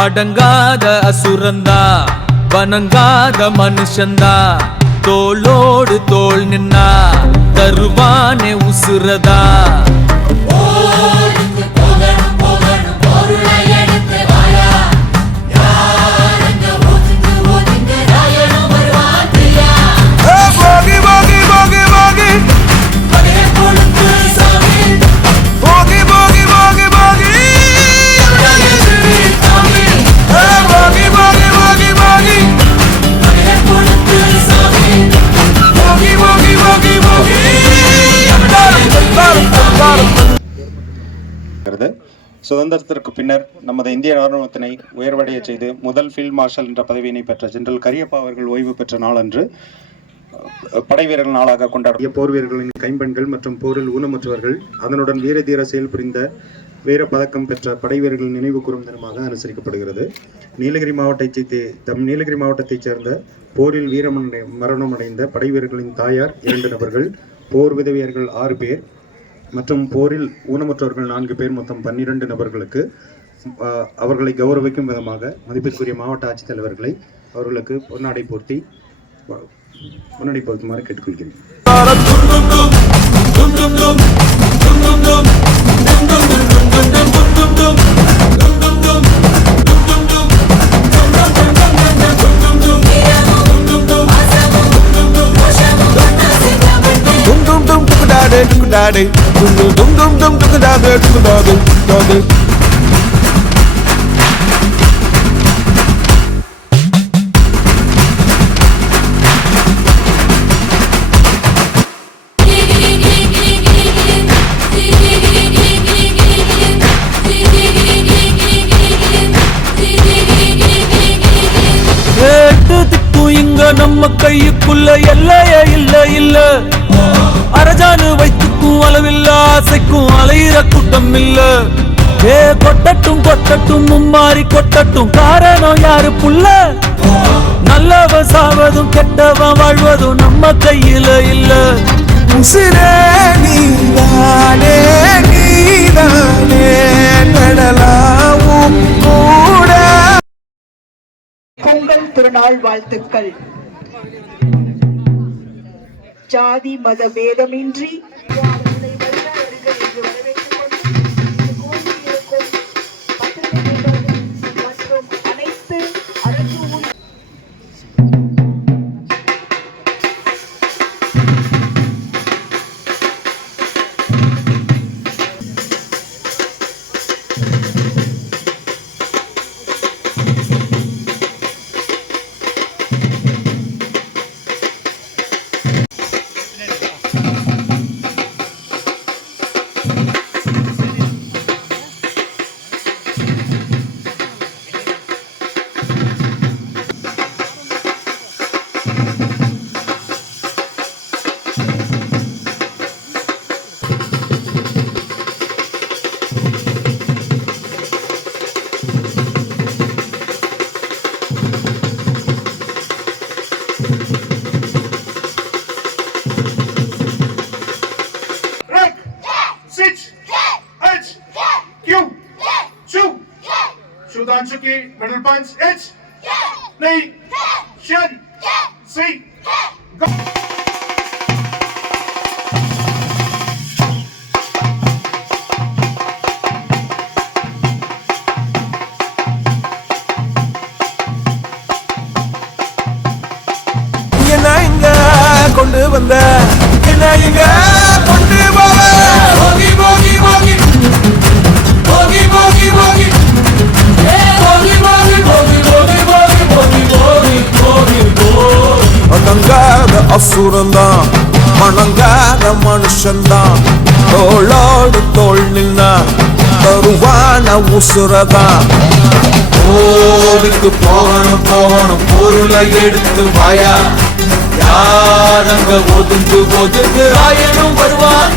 அடங்காத அசுரந்தா வணங்காத மனுஷந்தா தோளோடு தோள் நின்னா தருவானே உசுரதா சுதந்திரத்திற்கு பின்னர் நமது இந்திய ராணுவத்தினை உயர்வடைய செய்து முதல் ஃபீல்ட் மார்ஷல் என்ற பதவியினை பெற்ற ஜெனரல் கரியப்பா அவர்கள் ஓய்வு பெற்ற நாள் அன்று படை வீரர்கள் நாளாக கொண்டாடிய போர் வீரர்களின் கைம்பெண்கள் மற்றும் போரில் ஊனமுற்றவர்கள் அதனுடன் வீர தீர செயல் புரிந்த வீர பதக்கம் பெற்ற படை வீரர்களின் நினைவு கூறும் தினமாக அனுசரிக்கப்படுகிறது. நீலகிரி மாவட்டத்தைச் சேர்ந்த போரில் மரணம் அடைந்த படை வீரர்களின் தாயார் 2 நபர்கள், போர் விதவியர்கள் 6 பேர் மற்றும் போரில் ஊனமுற்றவர்கள் 4 பேர், மொத்தம் 12 நபர்களுக்கு அவர்களை கௌரவிக்கும் விதமாக மதிப்பிற்குரிய மாவட்ட ஆட்சித்தலைவர்களை அவர்களுக்கு பொன்னாடை போர்த்துமாறு கேட்டுக்கொள்கிறேன். Daddy, dum dum dum dum daddy. நம்ம கையுக்குள்ள எல்லையே இல்ல அரஜானு வைத்துக்கும் அளவில்ல ஆசைக்கும் அலையிற கூட்டம் இல்ல. கொட்டட்டும் மும்மாறி கொட்டட்டும், காரணம் யாரு புள்ள? நல்லவன் சாவதும் கெட்டவன் வாழ்வதும் நம்ம கையில இல்ல. உசிரே நீதானே நடலாவும் கூட. பொங்கல் திருநாள் வாழ்த்துக்கள். ஜாதி மத பேதமின்றி அனைத்து அரசு Shudanchuki, middle punch, H, knee, shin, C, go. என்ன இங்க கொண்டு வந்த, என்ன இங்க கொண்டு போவ, போகி போகி போகி போகி போகி போகி அடங்காத அசுரந்தான் வணங்காத மனுஷன்தான் தோளோடு தோள் நின்னா தருவான உசுரதான். கோவிலுக்கு போகணும் பொருளை எடுத்து வாயா, யாரங்க ஒதுங்கு ஆயனும் வருவான்.